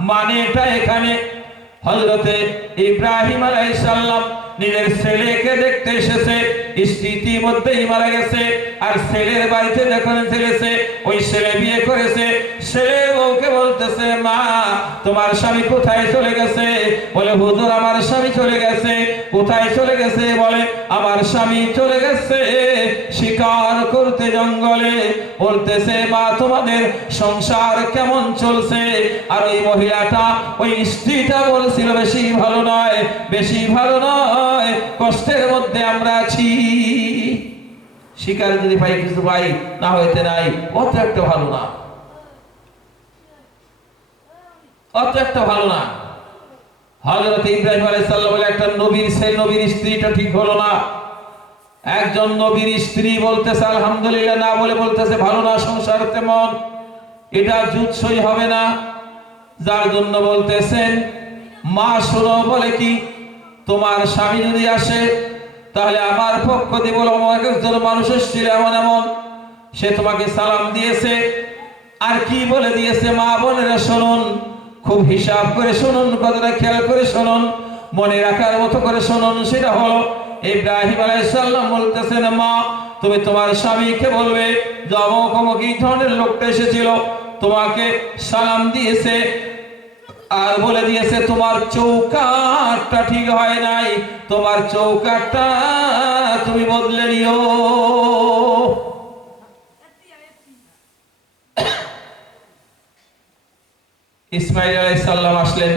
মানে এটা এখানে হজরতে ইব্রাহিম আলাইসাল্লাম নিজের ছেলেকে দেখতে এসেছে স্মৃতি মধ্যেই মারা গেছে, আর ছেলের বাড়িতে যখন ছেলেছে ওই ছেলে বিয়ে করেছে। ছেলে বউকে বলতেছে, মা, তোমার স্বামী কোথায় চলে গেছে? বলে, হুজুর, আমার স্বামী চলে গেছে। কোথায় চলে গেছে? বলে, আমার স্বামী চলে গেছে শিকার করতে জঙ্গলে। বলতেছে, মা, তোমাদের সংসার কেমন চলছে? আর ওই মহিলাটা, ওই স্ত্রীটা বলছিল, বেশি ভালো নয়, বেশি ভালো নয়। কষ্টের মধ্যে আমরা আছি। শিকার যদি পাই, কিছু পাই, না হইতে নাই, অত একটা ভালো না। অত একটা ভালো না। হজরত ইব্রাহিম আলাইসাল্লাম বলে, একটা নবীর সে নবীর স্ত্রীটা ঠিক হলো না। একজন নবীর স্ত্রী বলতেছে, আলহামদুলিল্লাহ, না বলে বলতেছে, ভালো না, সংসার তেমন। এটা জুৎসই হবে না। যার জন্য বলতেছেন, মা, শোনো, বলে কি তোমার স্বামী যদি আসে, তাহলে আমার পক্ষ দিয়ে বলো একজন মানুষ এসেছিল এমন এমন। সে তোমাকে সালাম দিয়েছে। আর কি বলে দিয়েছে? মা বোনেরা শুনুন, খুব হিসাব করে শুনুন, কথাটা খেয়াল করে শুনুন, মনে রাখার মতো করে শুনুন। সেটা হলো, ইব্রাহিম আলাইসাল্লাম বলতেছেন, মা, তুমি তোমার স্বামীকে বলবে যে অমুক অমুক এই ধরনের লোকটা এসেছিল, তোমাকে সালাম দিয়েছে। আর বলে দিয়েছে, তোমার চৌকাটটা ঠিক হয় নাই। তোমার চৌকাটটা তুমি বদলে নিও। ইসমাইল আলাইহিস সালাম আসলেন,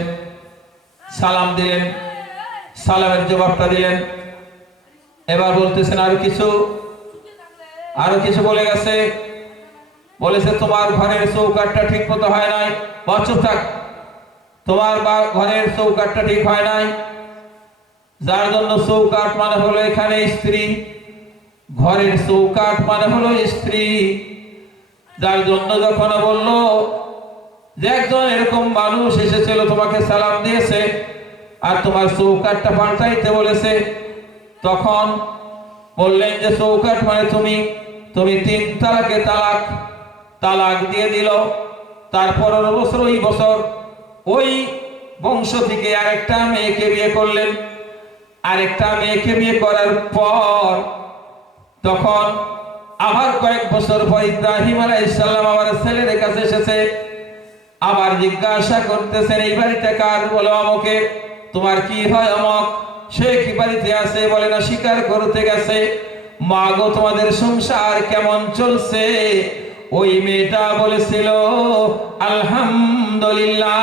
সালাম দিলেন, সালামের জবাবটা দিলেন। এবার বলতেছেন, আর কিছু? আরও কিছু বলে গেছে, বলেছে, তোমার ঘরের চৌকাটটা ঠিক মতো হয় নাই। বছর থাক তোমার বা ঘরের চৌকাটটা ঠিক হয় নাই। যার জন্য চৌকাট মানে হলো এখানে স্ত্রী। ঘরের চৌকাট মানে হলো স্ত্রী। যার জন্য যখন বলল যে একজন এরকম মানুষ এসেছিল, তোমাকে সালাম দিয়েছে আর তোমার চৌকাটটা পাল্টাইতে বলেছে, তখন বললেন যে চৌকাট মানে তুমি তুমি তিন তালাকে তালাক তালাক দিয়ে দিল। তারপরের বছর, ওই বছর ওই বংশ থেকে আরেকটা মেয়েকে বিয়ে করলেন। আরেকটা মেয়েকে বিয়ে করার পর তখন আবার কয়েক বছর পর ইব্রাহিম আলাইসাল্লাম আবার ছেলের কাছে এসেছে। আবার জিজ্ঞাসা করতেছেন, এই বাড়িতে কার বলো আমাকে? তোমার কি হয় অমক? সে কি বাড়িতে আছে বলে না স্বীকার করতে গেছে? মা গো, তোমাদের সংসার কেমন চলছে? ওই মেয়েটা বলেছিল, আলহামদুলিল্লাহ।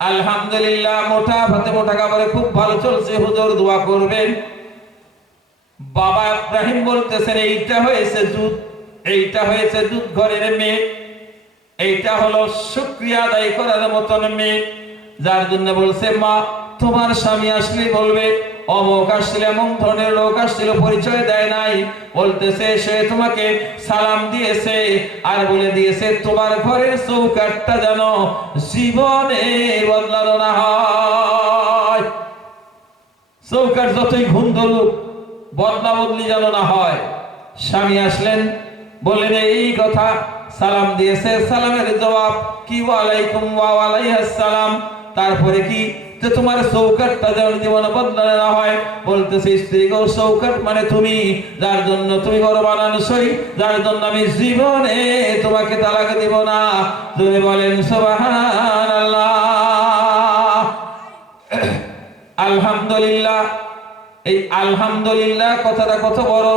আলহামদুলিল্লাহ, মোটা ভাতে মোটা কাপড়ে খুব ভালো চলছে, হুজুর দোয়া করবেন। বাবা ইব্রাহিম বলতেছেন, এইটা হয়েছে দুধ, এইটা হয়েছে দুধ ঘরের মেয়ে। এইটা হলো শুক্রিয়া আদায় করার মতন মেয়ে। যার জন্য বলছে, মা, তোমার স্বামী আসলে বলবে অমুক আসছিল এমন ধরনের লোক আসছিল পরিচয় দেয় নাই। বলতেছে, সে তোমাকে সালাম দিয়েছে আর বলে দিয়েছে, তোমার ঘরের চৌকাটটা যেন জীবনে বদলানো না হয়। চৌকাট যতই ঘুম ধরুক, বদলা বদলি যেন না হয়। স্বামী আসলেন, বললেন, এই কথা সালাম দিয়েছে। সালামের জবাব, কি ওয়ালাইকুম ওয়া ওয়ালাইহাস সালাম? তারপরে কি যে তোমার চৌকাটটা যেন জীবনে বদলানো না হয়। বলতেছে স্ত্রী গো চৌকাট মানে তুমি, যার জন্য তুমি বড় বানানসই যার জন্য আমি জীবনে তোমাকে তালাক দিব না। তুমি বলেন, সুবহানাল্লাহ। আলহামদুলিল্লাহ। এই আলহামদুলিল্লাহ কথাটা কত বড়।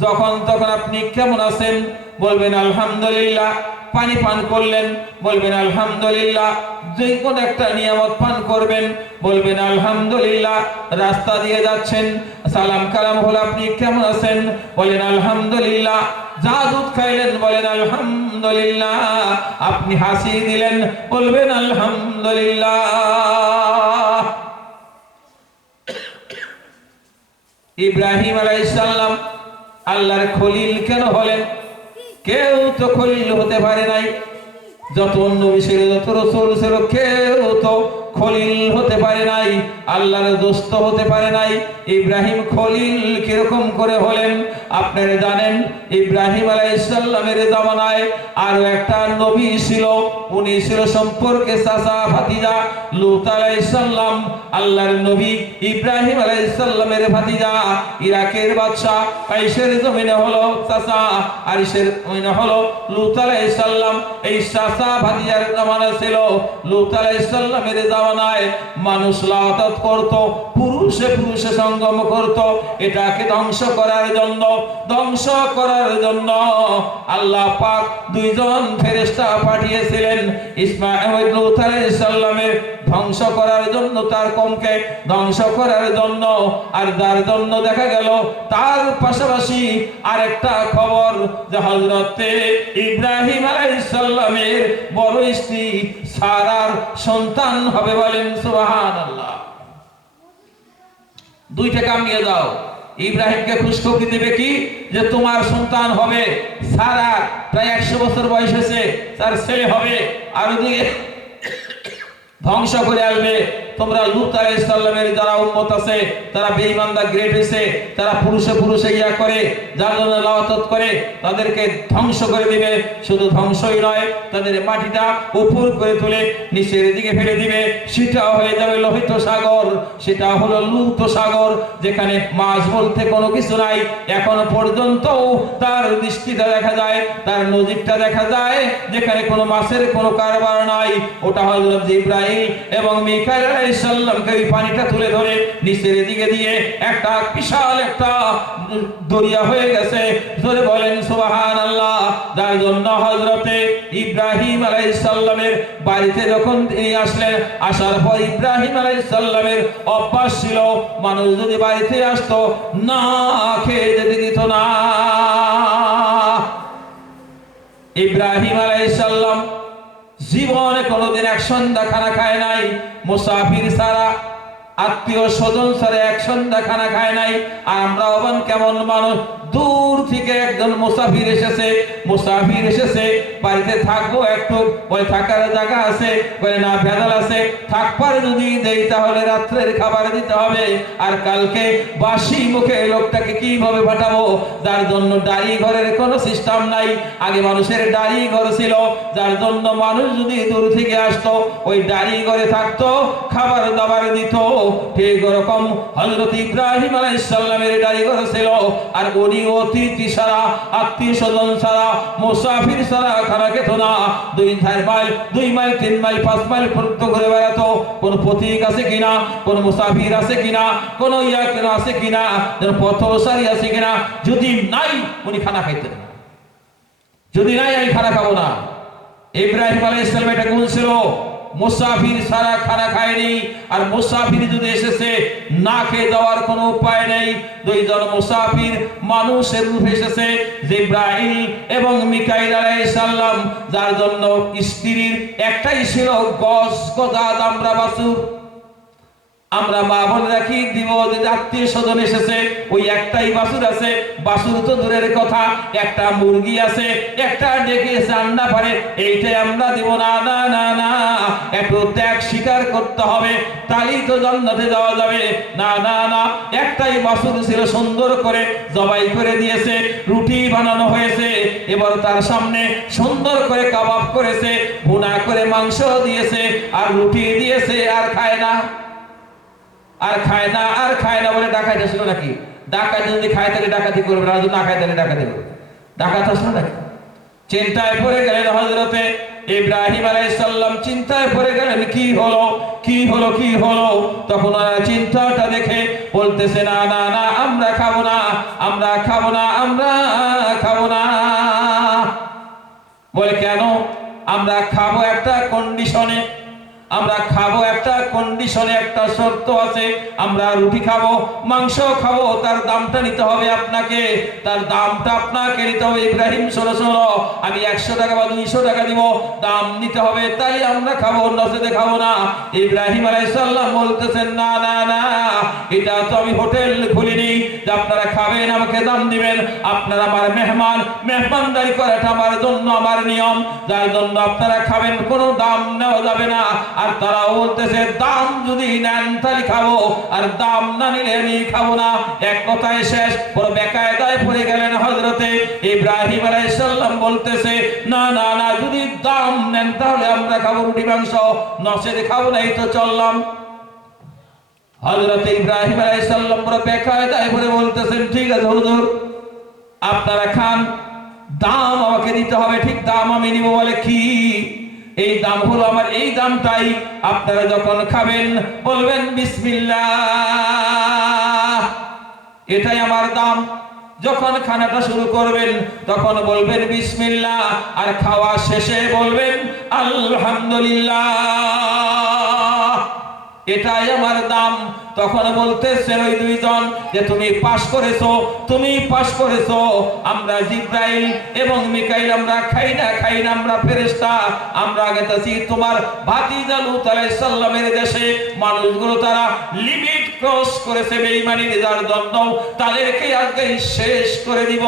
যখন তখন আপনি কেমন আছেন? বলবেন, আলহামদুলিল্লাহ। পানি পান করলেন, বলবেন, আলহামদুলিল্লাহ। যে কোন একটা নিয়ামত পান করবেন, বলবেন, আলহামদুলিল্লাহ। রাস্তা দিয়ে যাচ্ছেন, সালাম কালাম হলো, আপনি কেমন আছেন? বলেন, আলহামদুলিল্লাহ। যা দুধ খাইলেন? বলেন, আলহামদুলিল্লাহ। আপনি হাসি দিলেন? বলবেন, আলহামদুলিল্লাহ। ইব্রাহিম আলাইসাল্লাম আল্লাহর খলিল কেন হলেন? কেউ তো খলিল হতে পারে নাই। যত অন্য ছিল যত রসুল ছিল কেউ তো খলিল হতে পারে নাই, আল্লাহর দোস্ত হতে পারে নাই। ইব্রাহিম খলিল কীরকম করে হলেন? আপনারা জানেন, ইব্রাহিম আলাইসাল্লামের জামানায় আরও একটা নবী ছিল। উনি ছিল সম্পর্কে চাচা ভাতিজা। লুত আলাইসাল্লাম আল্লাহর নবী। ইব্রাহিম আলাইসাল্লামের ভাতিজা, ইরাকের বাদশাহ। আইসের জমিনে হলো চাচা আরিসের জমিনে হলো লুত আলাইসাল্লাম এই চাচা ভাতিজার জামানা ছিল। লুত আলাইসাল্লামের জামানায় মানুষ লাওয়াত করত, পুরুষে পুরুষে সঙ্গম করত। এটাকে ধ্বংস করার জন্য, ধ্বংস করার জন্য আল্লাহ পাক দুইজন পাঠিয়েছিলেন। ধ্বংস করার জন্য, তার কমকে ধ্বংস করার জন্য। আর যার জন্য দেখা গেল, তার পাশাপাশি আরেকটা খবর যে হযরতে ইব্রাহিম আলাইহিস সালামের বড় স্ত্রী সারার সন্তান হবে বলেন, সুবহানাল্লাহ। দুইটা কাম নিয়ে যাও। ইব্রাহিমকে খুশখবরি দেবে কি? যে তোমার সন্তান হবে, সারা প্রায় একশো বছর বয়স হয়েছে, তার ছেলে হবে, আর ওদিকে ধ্বংস করে আসবে। তোমরা লুত আলাইসাল্লামের যারা উম্মত আছে, তারা বেঈমানদা গ্রেট হয়েছে তারা পুরুষে পুরুষে ইয়া করে, যার জন্য লাওয়াতত করে, তাদেরকে ধ্বংস করে দিবে। শুধু ধ্বংসই নয়, তাদের মাটিটা উপর করে তুলে নিচের দিকে ফেলে দিবে। সেটা হয়ে যাবে লোহিত সাগর, সেটা হলো লুত সাগর, যেখানে মাছ বলতে কোনো কিছু নাই। এখনও পর্যন্ত তার দৃষ্টিটা দেখা যায়, তার নজিরটা দেখা যায়, যেখানে কোনো মাছের কোনো কারবার নাই। ওটা হলো জিব্রাইল এবং মিকাইল সালামকে ওই পানিটা তুলে ধরে নিচের দিকে দিয়ে একটা বিশাল একটা দরিয়া হয়ে গেছে। ধরে বলেন, সুবহানাল্লাহ। যার জন্য হযরতে ইব্রাহিম আলাইহিস সালামের বাড়িতে যখন তিনি আসলেন, আসার পর ইব্রাহিম আলাইহিস সালামের অভ্যাস ছিল, মানুষ যদি বাড়িতে আসতো, না খেয়ে যেতে দিত না। ইব্রাহিম আলাইহিস সালাম জীবনে কোনোদিন এক সন্ধ্যা খানা খায় নাই। মুসাফির সারা আত্মীয় স্বজন সারা এক সন্ধ্যা খানা খায় নাই। আর আমরা অবান কেমন মানুষ দূর থেকে একজন মুসাফির এসেছে। মুসাফির এসেছে, বাড়িতে থাকব একটু ওই থাকার জায়গা আছে ওই না ভেদাল আছে থাকবার যদি দেই তাহলে রাত্রের খাবার দিতে হবে। আর কালকে বাসি মুখে লোকটাকে কীভাবে পাঠাবো? যার জন্য ডাড়ি ঘরের কোনো সিস্টেম নাই। আগে মানুষের ডাড়ি ঘর ছিল, যার জন্য মানুষ যদি দূর থেকে আসতো, ওই ডাড়ি ঘরে থাকতো, খাবার দাবার দিত। ঠিক ওরকম হযরত ইব্রাহিম আলাইহিস সালামের ডাড়ি ঘর ছিল, আর উনি অতিথি ছাড়া আত্মীয় স্বজন ছাড়া মুসাফির ছাড়া খানা খেত না। দুই চার মাইল, দুই মাইল, তিন মাইল, পাঁচ মাইল পর্যন্ত ঘুরে বেড়াতো। কোন পথিক আছে কিনা কোন মুসাফির আছে কিনা কোন ইয়া কেন আছে কিনা যেন পথসারি আছে কিনা যদি নাই, উনি খানা খাইতেন। যদি নাই, আমি খানা খাব না। ইব্রাহিম আলাইহিস সালাম এটা গুণ ছিল। মুসাফির সারা খানা খায়নি। আর মুসাফির যদি এসেছে, না খেয়ে দেওয়ার কোনো উপায় নেই। দুই দল মুসাফির মানুষের রূপে এসেছে যে ইব্রাহিম এবং মিকাইল আলাইহিস সালাম, যার জন্য স্ত্রীর একটাই ছিল গস গজা দামরা বাসুর আমরা মা বোনেরা কি দিব যে আত্মীয় স্বজন এসেছে? ওই একটাই বাসুর আছে। বাসুর তো দূরের কথা। একটা মুরগি আছে, একটা ডেকে আন্না পারে এইটাই আমরা দিব। না না না না, একটু ত্যাগ স্বীকার করতে হবে। তাই তো জান্নাতে যাওয়া যাবে। না না না, একটাই বাসুর ছিল সুন্দর করে জবাই করে দিয়েছে, রুটি বানানো হয়েছে। এবার তার সামনে সুন্দর করে কাবাব করেছে, ভুনা করে মাংস দিয়েছে, আর রুটি দিয়েছে, আর খায় না। আর খায় না, আর খায় না বলে ডাকাইতে ছিল নাকি? ডাকাতি যদি খায় তাহলে ডাকাতি করবে, না যদি না খায় তাহলে ডাকাতি করবে। ডাকাত আসলো নাকি? চিন্তায় পড়ে গেলেন হজরতে ইব্রাহিম আলাইসাল্লাম চিন্তায় পড়ে গেলেন, কি হলো? কি হলো কি হলো? তখন চিন্তাটা দেখে বলতেছে, না না না, আমরা খাব না, আমরা খাব না, আমরা খাব না। বলে, কেন? আমরা খাব একটা কন্ডিশনে আমরা খাব একটা কন্ডিশনে একটা শর্ত আছে, আমরা রুটি খাব, মাংস খাব, তার দামটা নিতে হবে আপনাকে, তার দামটা আপনাকে নিতে হবে ইব্রাহিম শোনো শোনো আমি একশো টাকা বা দুইশো টাকা দিব, দাম নিতে হবে, তাই আমরা খাব নসেদে খাব না। ইব্রাহিম আলাইসাল্লাম বলতেছেন, না না না, এটা তো আমি হোটেল খুলিনি, যে আপনারা খাবেন, আমাকে দাম দিবেন। আপনারা আমার মেহমান, মেহমানদারি করাটা আমার জন্য আমার নিয়ম। যার জন্য আপনারা খাবেন, কোনো দাম নেওয়া যাবে না। আর তারাও বলতেছে, দাম যদি নেন তাহলে খাব, আর দাম না নিলে আমি খাব না। এক কথায় শেষ পুরো বেকায়দায় পড়ে গেলেন হজরতে ইব্রাহিম আলাইসাল্লাম বলতেছে, না না না, যদি দাম নেন তাহলে আমরা খাব রুটি, মাংস নসের খাব না, এই তো চললাম। হযরত ইব্রাহিম আলাইহিস সালাম পুরো বেকায়দায় পড়ে বলতেছেন, ঠিক আছে হুজুর, আপনারা খান, দাম আমাকে দিতে হবে, ঠিক দাম আমি নিব বলে কি এই দাম হলো আমার, এই দামটাই আপনারা যখন খাবেন, বলবেন, বিসমিল্লাহ। এটাই আমার দাম। যখন খানাটা শুরু করবেন, তখন বলবেন, বিসমিল্লাহ। আর খাওয়া শেষে বলবেন, আলহামদুলিল্লাহ। এটাই আমার দাম। তখন বলতেছে ওই দুইজন যে, তুমি পাশ করেছ, তুমি পাশ করেছ। আমরা জিব্রাইল এবং মিকাইল, আমরা খাই না খাই না, আমরা ফেরেশতা। আমরা গেতেছি তোমার ভাতিজা লূত আলাইহিস সালামের দেশে। মানুষগুলো তারা লিমিট ক্রস করেছে বেঈমানির যার জন্য। তাদেরকে আজকে শেষ করে দিব।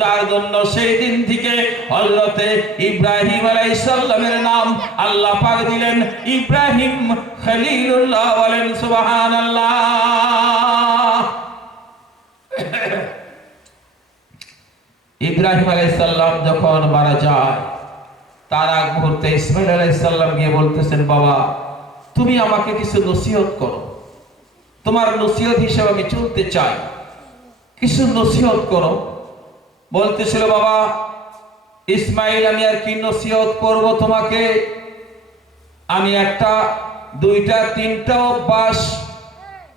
যার জন্য সেই দিন থেকে হযরতে ইব্রাহিম আলাইহিস সালামের নাম আল্লাহ পাক দিলেন। ইব্রাহিম খলিলুল্লাহ বলেন, সুবহানাল্লাহ। ইব্রাহিম আলাইসাল্লাম যখন মারা যায়, তার আগ মুহূর্তে ইসমাইল আলাইসাল্লাম গিয়ে বলতেছেন, বাবা, তুমি আমাকে কিছু নসিহত করো। তোমার নসিহত হিসেবে আমি চলতে চাই। কিছু নসিহত করো। বলতেছিল, বাবা, ইসমাইল, আমি আর কি নসিহত করব তোমাকে? আমি একটা, দুইটা, তিনটা অভ্যাস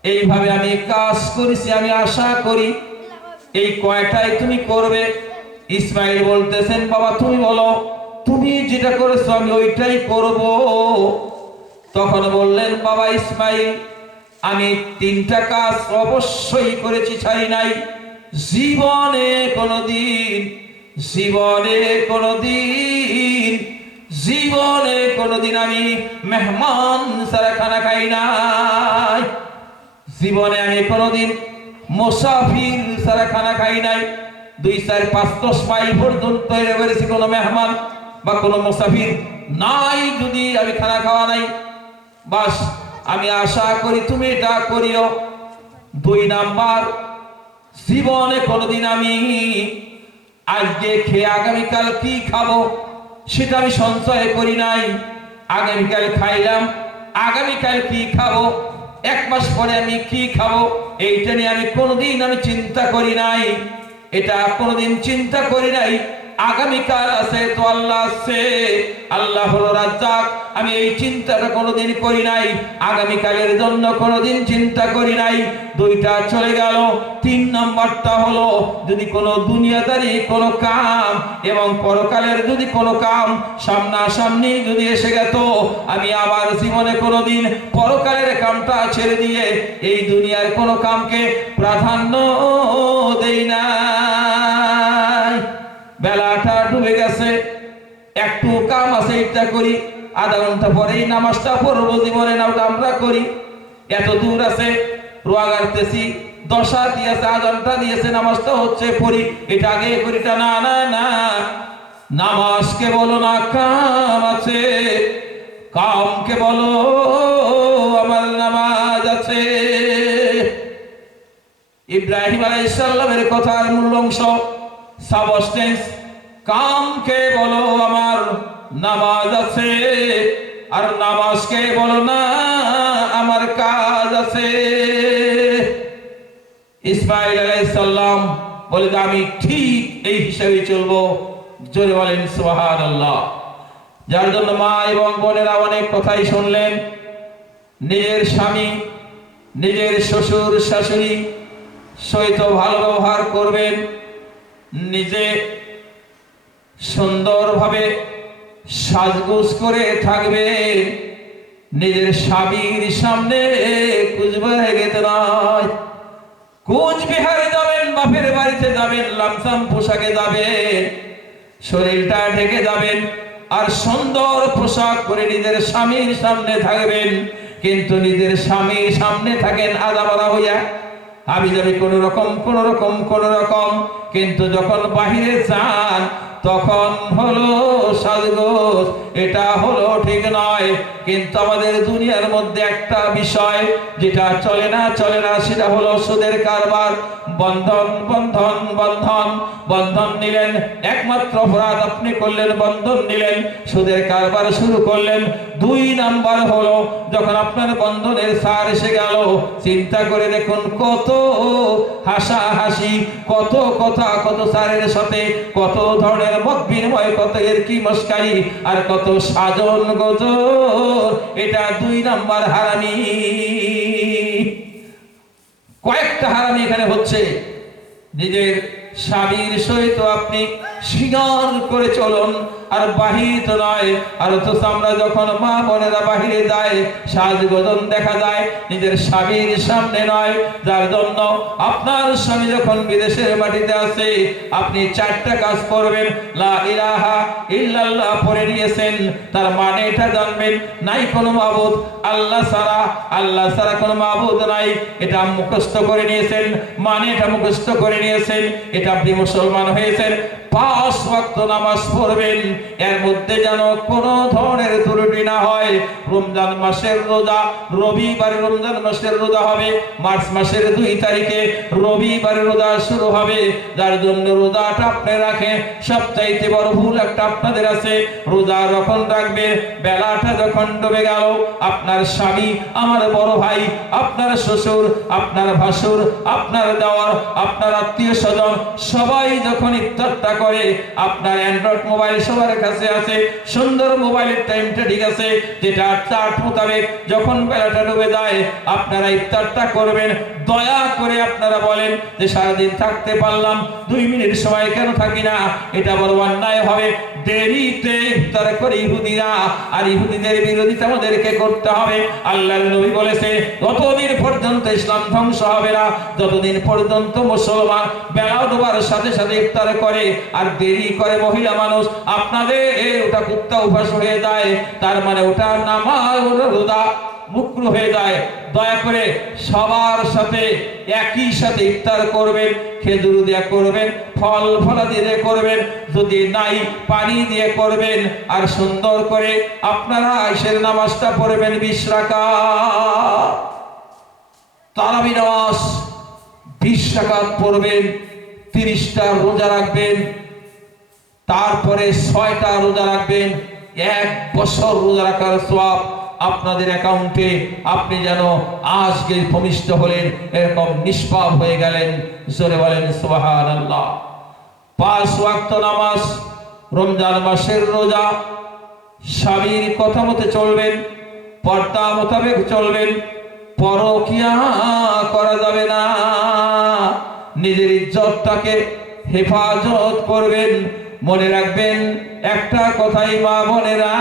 এইভাবে আমি কাজ করেছি, আমি আশা করি। এই কয়টাই তুমি করবে? ইসমাইল বলতেছেন, বাবা, তুমি বলো, তুমি যেটা করেছ আমি ওইটাই করব। তখন বললেন, বাবা ইসমাইল, আমি তিনটা কাজ অবশ্যই করেছি, ছাড়ি নাই। জীবনে কোনোদিন জীবনে কোনোদিন জীবনে কোনোদিন আমি মেহমান সারা খানা খাই নাই। জীবনে আমি কোনোদিন মুসাফির সারা খানা খাই নাই। দুই, চার, পাঁচ, দশ মাইল পর্যন্ত বেড়েছি কোনো মেহমান বা কোনো মুসাফির নাই যদি আমি খানা খাওয়া নাই। বাস, আমি আশা করি তুমি এটা করিও। দুই নাম্বার, জীবনে কোনোদিন আমি আজকে খেয়ে আগামীকাল কি খাব সেটা আমি সঞ্চয় করি নাই। আগামীকাল খাইলাম, আগামীকাল কি খাব এক মাস পরে আমি কি খাব? এইটা নিয়ে আমি কোনোদিন আমি চিন্তা করি নাই। এটা কোনোদিন চিন্তা করি নাই। আগামীকাল আছে, তো আল্লাহ আছে। আল্লাহ হলো রাজ্জাক। আমি এই চিন্তাটা কোনোদিন করি নাই। আগামীকালের জন্য কোনোদিন চিন্তা করি নাই। দুইটা চলে গেল। তিন নম্বরটা হলো, যদি কোনো দুনিয়াদারি, কোনো কাম এবং পরকালের যদি কোনো কাম সামনাসামনি যদি এসে গেত, আমি আমার জীবনে কোনোদিন পরকালের কামটা ছেড়ে দিয়ে এই দুনিয়ার কোনো কামকে প্রাধান্য দেই না। বেলাটা ডুবে গেছে। একটু কাম আছে এটা করি। আধা ঘণ্টা পরেই নামাজটা পড়ব জীবনে না ওটা আমরা করি। এত দূর আছে, রোয়া গাড়তেছি। দশা দিয়েছে আজানটা দিয়েছে, নামাজটা হচ্ছে, পড়ি। এটা আগে করি, এটা না না না। নামাজকে বলো না, কাম আছে। কামকে বলো, আমার নামাজ আছে। ইব্রাহিম আলাইসাল্লামের কথার মূল অংশ সাবস্টেন্স। কামকে বলো আমার, নামাজ আছে, আর নামাজকে বলো না, আমার কাজ আছে। ইসমাইল আলাইসাল্লাম বলে যে, আমি ঠিক এই হিসাবে চলবো। জোরে বলেন সোহান আল্লাহ যার জন্য মা এবং বোনেরা অনেক কথাই শুনলেন। নিজের স্বামী, নিজের শ্বশুর শাশুড়ি সহিত ভালো ব্যবহার করবেন। নিজে সুন্দরভাবে সাজগোজ করে থাকবে। নিজের স্বামীর সামনে কুচবিহারে গেতে নয়। কুচবিহারে যাবেন, বাপের বাড়িতে যাবেন, লামসাম পোশাকে যাবেন, শরীরটা ঢেকে যাবেন আর সুন্দর পোশাক করে নিজের স্বামীর সামনে থাকবেন। কিন্তু নিজের স্বামীর সামনে থাকেন আদাবাদা হইয়া। আমি যাবি কোন রকম কোন রকম কোন রকম। কিন্তু যখন বাহিরে যান, তখন হলো সাজগোজ। এটা হলো ঠিক নয়। কিন্তু আমাদের দুনিয়ার মধ্যে একটা বিষয়, যেটা চলে না চলে না, সেটা হলো সুদের কারবার। বন্ধন বন্ধন বন্ধন। বন্ধন নিলেন, একমাত্র অপরাধ আপনি করলেন, বন্ধন নিলেন, সুদের কারবার শুরু করলেন। দুই নাম্বার হলো, যখন আপনার বন্ধনের সার এসে গেল, চিন্তা করে দেখুন কত হাসা হাসি কত কথা, কত সারের সাথে, কত ধরনের মত বিনিময়, কত এর কি মস্কারি, আর কত সাজন গজর। এটা দুই নাম্বার হারামি। কয়েকটা হারামি এখানে হচ্ছে। নিজের স্বামীর সহিত আপনি স্বীকার করে চলুন আর বাহির তো নয়। আর অথচ আমরা যখন মা বোনেরা বাহিরে যায়, সাজগোজন দেখা যায়, নিজের স্বামীর সামনে নয়। যার জন্য আপনার স্বামী যখন বিদেশের মাটিতে আছে, আপনি চারটা কাজ করবেন। লা ইলাহা ইল্লাল্লাহ পড়ে নিয়েছেন। তার মানে এটা জানবেন, নাই কোনো মাবুদ। আল্লাহ সারা আল্লাহ সারা কোনো মাবুদ নাই। এটা মুখস্থ করে নিয়েছেন। মানে এটা মুখস্থ করে নিয়েছেন। এটা আপনি মুসলমান হয়েছেন। পাঁচ ওয়াক্ত নামাজ পড়বেন। এর মধ্যে যেন কোনো ধরনের ত্রুটি না হয়। রমজান মাসের রোজা রবিবার রমজান মাসের রোজা হবে। মার্চ মাসের দুই তারিখে রবিবার রোজা শুরু হবে। যার জন্য রোজাটা আপনি রাখেন। সবচাইতে বড় ভুল একটা আপনাদের আছে। রোজা যখন রাখবেন, বেলাটা যখন ডুবে গেল, আপনার স্বামী, আমার বড় ভাই, আপনার শ্বশুর, আপনার ভাসুর, আপনার দেওয়ার, আপনার আত্মীয় স্বজন, সবাই যখন ইফতারটা করে আপনার অ্যান্ড্রয়েড মোবাইল সবার কাছে আছে, সুন্দর মোবাইলের টাইমটা ঠিক আছে, যেটা চার্ট মোতাবেক যখন বেলাটা ডুবে যায়, আপনারা ইফতারটা করবেন। দয়া করে আপনারা বলেন যে সারাদিন থাকতে পারলাম, দুই মিনিট সময় কেন থাকি না? এটা বড় অন্যায় হবে। দেরিতে ইফতার করে ইহুদিরা। আর ইহুদিদের বিরোধিতা আমাদেরকে করতে হবে। আল্লাহর নবী বলেছে ততদিন পর্যন্ত ইসলাম ধ্বংস হবে না, যতদিন পর্যন্ত মুসলমান বেলা ডোবার সাথে সাথে ইফতার করে আর দেরি করে মহিলা মানুষ, আপনাদের ওটা কুত্তা অভ্যাস হয়ে যায়। তার মানে ওটা নামাজ রোজা। মুক্র হয়ে যায়। দয়া করে সবার সাথে একই সাথে ইফতার করবেন খেজুর দিয়ে করবেন, ফল ফলাদি দিয়ে করবেন, যদি নাই পানি দিয়ে করবেন। আর সুন্দর করে আপনারা আইসের নামাজটা পড়বেন বিশ রাকা তারাবি নামাজ বিশ রাকাত পড়বেন, তিরিশটা রোজা রাখবেন, তারপরে ছয়টা রোজা রাখবেন, এক বছর রোজা রাখার সওয়াব আপনাদের অ্যাকাউন্টে আপনি যেন আজকে ভূমিষ্ঠ হলেন, এরকম নিষ্পাপ হয়ে গেলেন। জোরে বলেন, সুবহানাল্লাহ। পাঁচ ওয়াক্ত নামাজ, রমজান মাসের রোজা, স্বামীর কথা মতে চলবেন, পর্দা মোতাবেক চলবেন, পরকিয়া করা যাবে না। নিজের ইজ্জতটাকে হেফাজত করবেন, মনে রাখবেন একটা কথাই মা বোনেরা,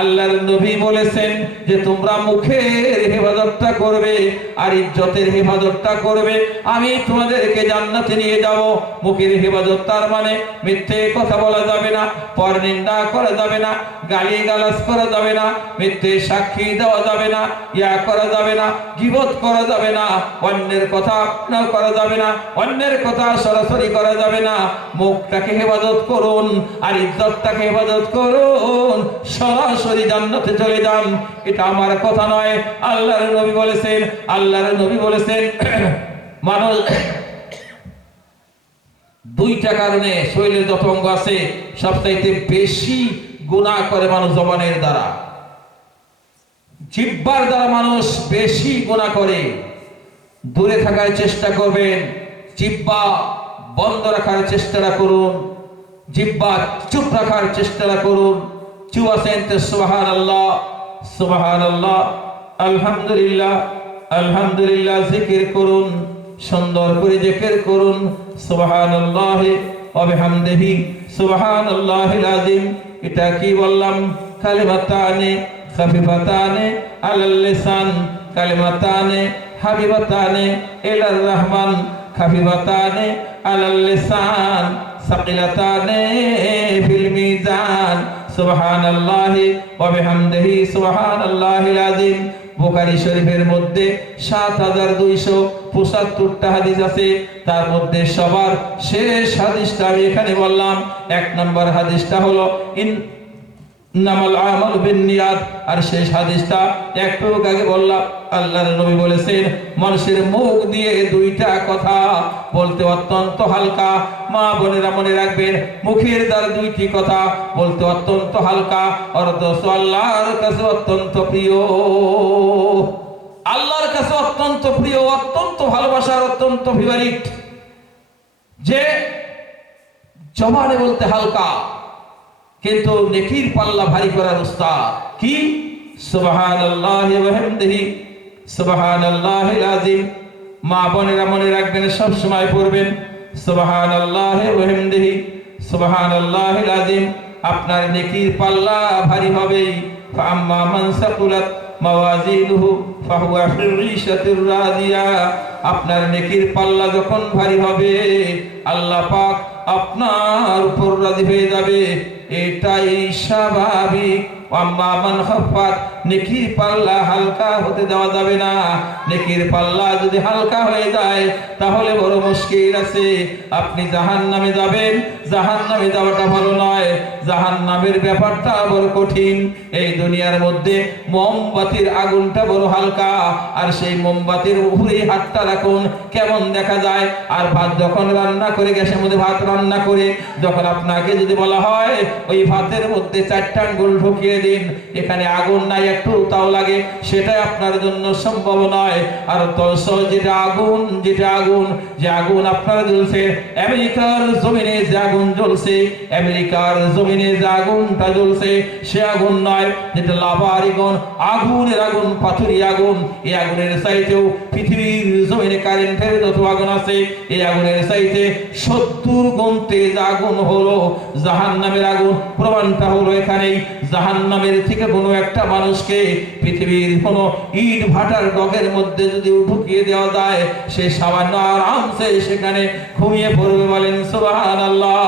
আল্লাহর নবী বলেছেন যে তোমরা মুখের হেফাজতটা করবে আর ইজ্জতের হেফাজতটা করবে। আমি তোমাদেরকে জান্নাতে নিয়ে যাব। মুখের হেফাজত তার মানে মিথ্যে কথা বলা যাবে না, পর নিন্দা করা যাবে না গালি গালাজ করা যাবে না, মিথ্যে সাক্ষী দেওয়া যাবে না, ইয়া করা যাবে না, গিবত করা যাবে না, অন্যের কথা না করা যাবে না, অন্যের কথা সরাসরি করা যাবে না। মুখটাকে হেফাজত করুন আর ইজ্জতটাকে হেফাজত করুন। সরাসরি জান্নাতে চলে যান। এটা আমার কথা নয়। আল্লাহর নবী বলেছেন, আল্লাহর নবী বলেছেন, মানুষ দুইটা কারণে শরীরের যত অঙ্গ আছে, সবচাইতে বেশি গুনাহ করে মানুষ জবানের দ্বারা। জিব্বার দ্বারা মানুষ বেশি গুনাহ করে। দূরে থাকার চেষ্টা করবেন। জিব্বা বন্ধ রাখার চেষ্টাটা করুন। জিব্বা চুপ রাখার চেষ্টা করুন। চুপ আছেন তো সুবাহান আল্লাহ আলহামদুলিল্লাহ আলহামদুলিল্লাহ, জিকির করুন, সুন্দর করে জিকির করুন সুবাহান আল্লাহ অবিহামদেহি সুবাহান আল্লাহ আজিম এটা কি বললাম? কালিমাতানে, খাফিফাতানে, আলাল লিসান, কালিমাতানে, হাবিবাতানে, ইলার রহমান, খাফিফাতানে, আলাল আযীম। বুখারী শরীফের মধ্যে 7200 পঁচাত্তরটা হাদিস আছে। তার মধ্যে সবার শেষ হাদিসটা আমি এখানে বললাম। এক নম্বর হাদিসটা হলো, ইন নামাল আর শেষ হাদিসটা একটু আগে বললাম, আল্লাহর নবী বলেছেন, মানুষের মুখ দিয়ে দুইটা কথা বলতে অত্যন্ত হালকা। মা বোনেরা মনে রাখবেন, মুখের দ্বারা দুইটি কথা বলতে অত্যন্ত হালকা। অর্থ আল্লাহর কাছে অত্যন্ত প্রিয়। আল্লাহর কাছে অত্যন্ত প্রিয়, অত্যন্ত ভালোবাসার, অত্যন্ত ফেভারিট যে জবানে বলতে হালকা। কিন্তু নেকির পাল্লা ভারী করার উস্তাদ কি? সুবহানাল্লাহি ওয়া বিহামদিহি সুবহানাল্লাহিল আযীম। মা বোনেরা মনে রাখবেন, সব সময় পড়বেন। সুবহানাল্লাহি ওয়া বিহামদিহি সুবহানাল্লাহিল আযীম। আপনার নেকির পাল্লা ভারী হবেই। ফাম্মা মান সাকুলাত মাওয়াজিনুহু ফাহুয়া ফি ঈশাতির রাদিয়া। আপনার নেকির পাল্লা যখন ভারী হবে, আল্লাহ পাক আপনার উপর রাজি হয়ে যাবে। এটাই স্বাভাবিক। আম্মা মান খাফাত নেকির পাল্লা হালকা হতে দেওয়া যাবে না। নেকির পাল্লা যদি হালকা হয়ে যায়, তাহলে বড় মুশকিল আছে। আপনি জাহান্নামে যাবেন। জাহান্নামে যাওয়াটা ভালো নয়। জাহান্নামের ব্যাপারটা বড় কঠিন। এই দুনিয়ার মধ্যে মোমবাতির আগুনটা বড় হালকা। আর সেই মোমবাতির উপরেই হাতটা রাখুন, কেমন দেখা যায়। আর ভাত যখন রান্না করে, গ্যাসের মধ্যে ভাত রান্না করে, যখন আপনাকে যদি বলা হয়, ওই ভাতের মধ্যে চারটা আঙ্গুল ঢুকিয়ে দিন। এখানে আগুন নাই একটু তাও লাগে সেটা আপনার জন্য সম্ভব নয়। আর দশ যেটা আগুন যেটা আগুন, যে আগুন আপনার জ্বলছে, আমেরিকার জমিনে যে আগুন জ্বলছে, আমেরিকার জমিনে যে আগুনটা জ্বলছে, সে আগুন নয়, যেটা লাভার আগুন, আগুনের আগুন, পাথুরি আগুন। এই আগুনের চাইতেও পৃথিবীর জমিনে কারেন্টের যত আগুন আছে, এই আগুনের চাইতে সত্তর গুণ তেজ আগুন হলো জাহান নামের আগুন। প্রমাণটা হলো এখানেই জাহান নামের থেকে কোনো একটা মানুষকে পৃথিবীর কোনো ইট ভাটার ডগের মধ্যে যদি ঢুকিয়ে দেওয়া যায়, সে সামান্য আরামসে সেখানে ঘুমিয়ে পড়বে বলেন সুবাহান আল্লাহ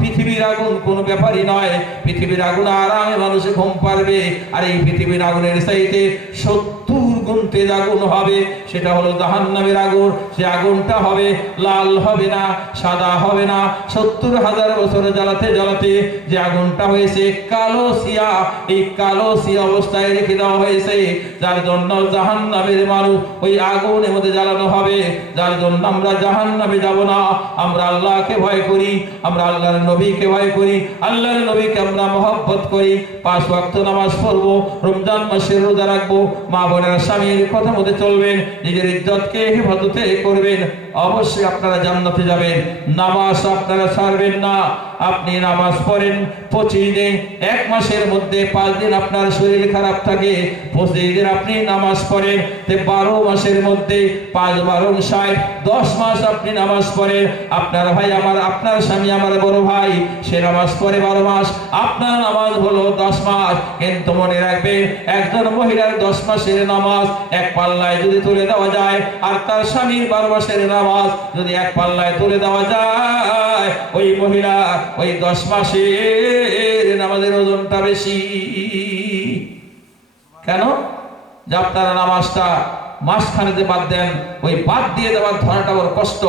পৃথিবীর আগুন কোনো ব্যাপারই নয়, পৃথিবীর আগুন আরামে মানুষে ঘুম পারবে আর এই পৃথিবীর আগুনের চাইতে সত্তর তেজ আগুন হবে, সেটা হলো জাহান নামের আগুন। সে আগুনটা হবে, লাল হবে না, সাদা হবে না। সত্তর হাজার বছর জ্বালাতে জ্বালাতে যে আগুনটা হয়েছে, কালো সিয়া এই কালো সিয়া অবস্থায় রেখে দেওয়া হয়েছে। যার জন্য জাহান নামের মানুষ ওই আগুনের মধ্যে জ্বালানো হবে। যার জন্য আমরা জাহান নামে যাব না। আমরা আল্লাহকে ভয় করি, আমরা আল্লাহর নবীকে ভয় করি। আল্লাহর নবীকে আমরা মহব্বত করি। পাঁচ ওয়াক্ত নামাজ পড়ব, রমজান মাসের রোজা রাখব, মা বোনের স্বামীর কথা মতে চলবেন নিজের ইজ্জতকে হেফাজতে করবেন। অবশ্যই আপনারা জান্নাতে যাবেন। নামাজ আপনারা ছাড়বেন না। আপনি নামাজ পড়েন পঁচিশ দিন এক মাসের মধ্যে পাঁচ দিন আপনার শরীর খারাপ থাকে পঁচিশ দিন আপনি নামাজ পড়েন, তে বারো মাসের মধ্যে পাঁচ, বারো, ষাট, দশ মাস আপনি নামাজ পড়েন। আপনার ভাই আমার, আপনার স্বামী আমার বড় ভাই, সে নামাজ পড়ে বারো মাস, আপনার নামাজ হলো দশ মাস। কিন্তু মনে রাখবেন, একজন মহিলার দশ মাসের নামাজ এক পাল্লায় যদি তুলে দেওয়া যায়, আর তার স্বামীর বারো মাসের নামাজ যদি এক পাল্লায় তুলে দেওয়া যায়, ওই মহিলা ওই দশ মাসের নামাজের ওজনটা বেশি। কেন? যে আপনারা নামাজটা মাঝখানেতে বাদ দেন, ওই বাদ দিয়ে দেওয়ার ধরাটা বড় কষ্ট।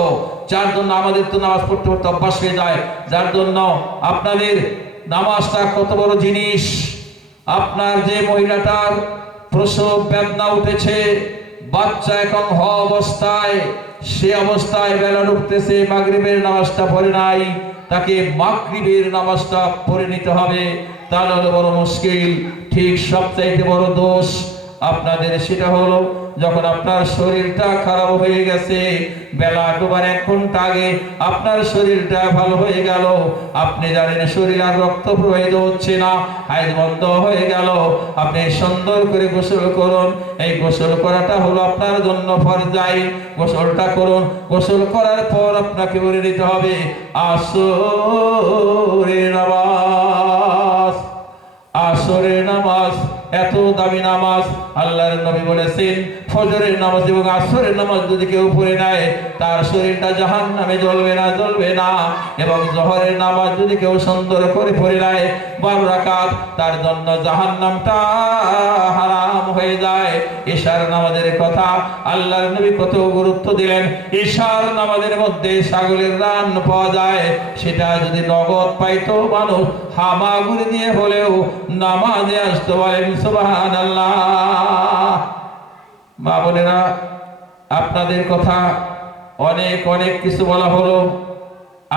যার জন্য আমাদের তো নামাজ পড়তে পড়তে অভ্যাস হয়ে যায়। যার জন্য আপনাদের নামাজটা কত বড় জিনিস। আপনার যে মহিলাটার প্রসব বেদনা উঠেছে বাচ্চা এখন হ অবস্থায়, সে অবস্থায় বেলা ঢুকতেছে, মাগরিবের নামাজটা পড়ে নাই, তাকে মাগরিবের নামাজটা পড়ে নিতে হবে। তাহলে হলো বড় মুশকিল, ঠিক সবচাইতে বড় দোষ আপনাদের সেটা হলো, যখন আপনার শরীরটা খারাপ হয়ে গেছে, বেলা ডোবার এক ঘণ্টা আগে আপনার শরীরটা ভালো হয়ে গেল। আপনি জানেন শরীর আর রক্ত প্রবাহিত হচ্ছে না হাইজ বন্ধ হয়ে গেল। আপনি সুন্দর করে গোসল করুন। এই গোসল করাটা হলো আপনার জন্য ফরজাই। গোসলটা করুন। গোসল করার পর আপনাকে বলে দিতে হবে আসরে নামাজ আসরে নামাজ, এত দামি নামাজ আল্লাহর নবী বলেছেন, ফজরের নামাজ এবং আসরের নামাজ যদি কেউ পড়ে নেয়, তার শরীরটা জাহান নামে জ্বলবে না জ্বলবে না। এবং জহরের নামাজ যদি কেউ সুন্দর করে পড়ে নেয়, বারো রাকাত, তার জন্য জাহান নামটা হারাম হয়ে যায়। ঈশার নামাজের কথা আল্লাহর নবী কত গুরুত্ব দিলেন। ঈশার নামাজের মধ্যে ছাগলের রান পাওয়া যায়, সেটা যদি নগদ পাইতো মানুষ হামাগুড়ি দিয়ে হলেও নামাজে আসতে বলেন সুবাহান আল্লাহ মা বোনেরা, আপনাদের কথা অনেক অনেক কিছু বলা হলো।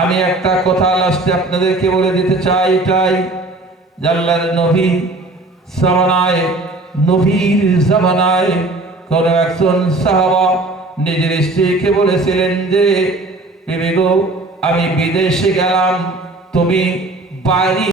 আমি একটা কথা লাস্টে আপনাদেরকে বলে দিতে চাই, এটাই জাল্লার নবী সামানায় নবীর জামানায় কোন একজন সাহাবা নিজের স্ত্রীকে বলেছিলেন যে বিবি গো আমি বিদেশে গেলাম, তুমি বাড়ি